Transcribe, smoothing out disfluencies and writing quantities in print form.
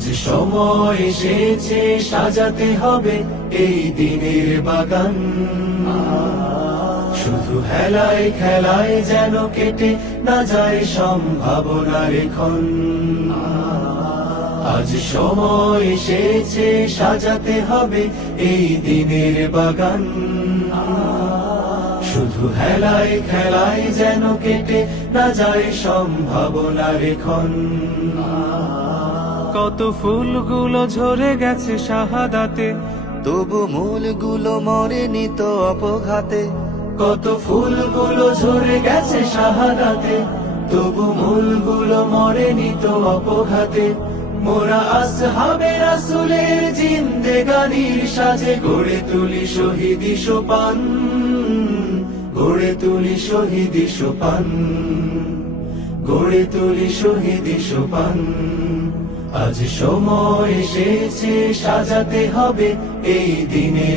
আজ সময় এসেছে সাজাতে হবে এই দিনের বাগান। শুধু হেলায় খেলায় যেন কেটে না যায় সম্ভাবনার ক্ষণ। আজ সময় এসেছে সাজাতে হবে এই দিনের বাগান। শুধু হেলায় খেলায় যেন কেটে না যায় সম্ভাবনার ক্ষণ। কত ফুলগুলো ঝরে গেছে শাহাদাতে, তবু মূলগুলো মরেনি তো অপঘাতে। কত ফুলগুলো ঝরে গেছে শাহাদাতে, তবু মূলগুলো মরেনি তো অপঘাতে। মোরা আসহাবে রাসূলের জিন্দেগানির সাজে গড়ে তুলি শহীদি সোপান, গড়ে তুলি শহীদি সোপান, গড়ে তুলি শহীদি সোপান। আজ সময় এসেছে সাজাতে হবে এই দিনে